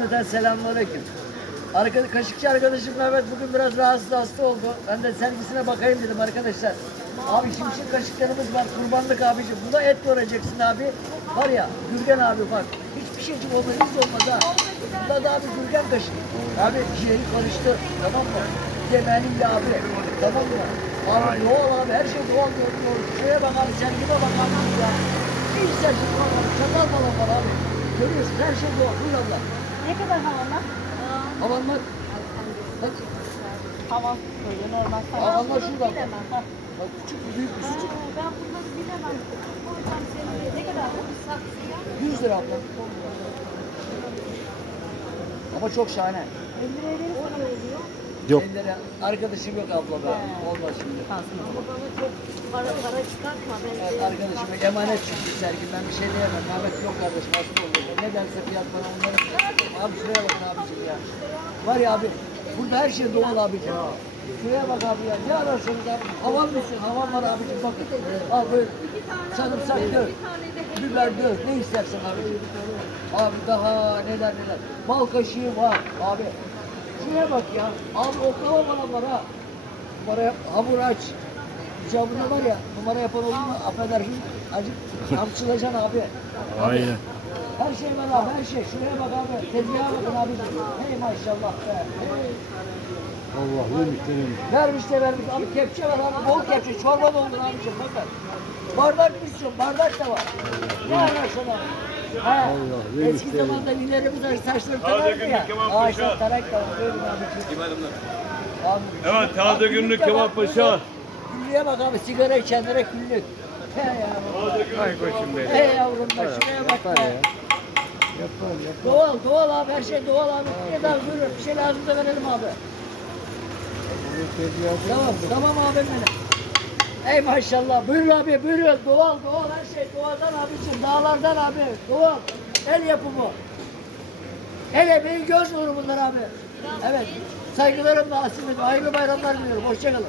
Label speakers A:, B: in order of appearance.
A: Cümleten selamünaleyküm. Arka, kaşıkçı arkadaşım Mehmet bugün biraz rahatsız hasta oldu. Ben de sergisine bakayım dedim arkadaşlar. Abi şimşek kaşıklarımız var. Kurbanlık abicim. Buna et doğrayacaksın abi. Var ya Gürgen abi bak. Hiçbir şeycik olmaz. Hiç olmaz ha. Bunda da abi Gürgen kaşık. Abi ciğeri karıştı. Tamam mı? Yemeğini ye abi. Tamam mı? Abi doğal abi. Her şey doğal görünüyor. Şuraya bak abi. Sergime bak abi ya. Ne istersin bak abi. Çatal falan var abi. Görüyorsun her şey doğal. Buyur abla.
B: Ne kadar havalar?
A: Havanlar. Bak,
B: Hava böyle normal.
A: Havanlar şurada.
B: Bilemem. Ha.
A: bak küçük bir büyük bir küçük.
B: Ben bunları bilemem. Hocam senin ne kadar bu saksıya?
A: 100 lira abla. Ama çok şahane.
B: 50 liraya verirsen ne oluyor?
C: Yok.
A: Ellere arkadaşım yok abla be. Olmaz şimdi.
B: Ama bana çok para para çıkartma. Ben
A: Evet, arkadaşım emanet çıktı sergi. Ben bir şey diyemem. Mehmet yok kardeşim hasta oldu. Ne derse fiyat bana onları. Abi şuraya bakın abicim ya. Var ya abi. Burada her şey doğal abicim. Şuraya bak abi ya. Ne ararsanız abi. Havan mısın? Havan var abicim. Bakın. Al böyle. Sarımsak dök. Biber dök. Ne istersen abicim. Abi daha neler neler. Bal kaşığı var abi. Şuraya bak ya. Abi oklava bana var ha. Numara hamur aç. İcabında var ya, numara yapan olur mu? Affedersin, acık kamçılayacaksın abi. Abi,
C: Aynen.
A: Her şey var abi, her şey. Şuraya bak abi, tezgaha bakın abicim. Hey maşallah be. Hey.
C: Allah vermişlerim.
A: Vermiş de vermiş. Abi kepçe var abi, bol kepçe. Çorba doldur abicim, bakın. Bardak misyon, bardak da var. Ne ararsan abi. Ha,
C: Allah,
A: eski zamanda nilerimiz var, saçları tarardı ya. Ağaçlar tarak da. Buyurun. Abi,
D: Evet, taze
A: bak,
D: günlük Kemal Paşa.
A: Güllüye bak abi, sigara içenlere güllük. He ya.
C: Ay koçum benim.
A: Hey yavrum bak şuraya bak
C: Yapar
A: be.
C: ya. Yapar yapar.
A: Doğal, doğal abi, her şey doğal abi. Ne daha buyurun, bir şey lazım da verelim abi.
C: Tezgahı
A: Tamam, tamam abim benim. Ey maşallah, buyur abi, buyurun. Doğal, doğal her şey doğaldan abicim, dağlardan abi, doğal. El yapımı. El emeği göz nuru bunlar abi. Evet, saygılarımla Asim'im, hayırlı bayramlar diliyorum, hoşçakalın.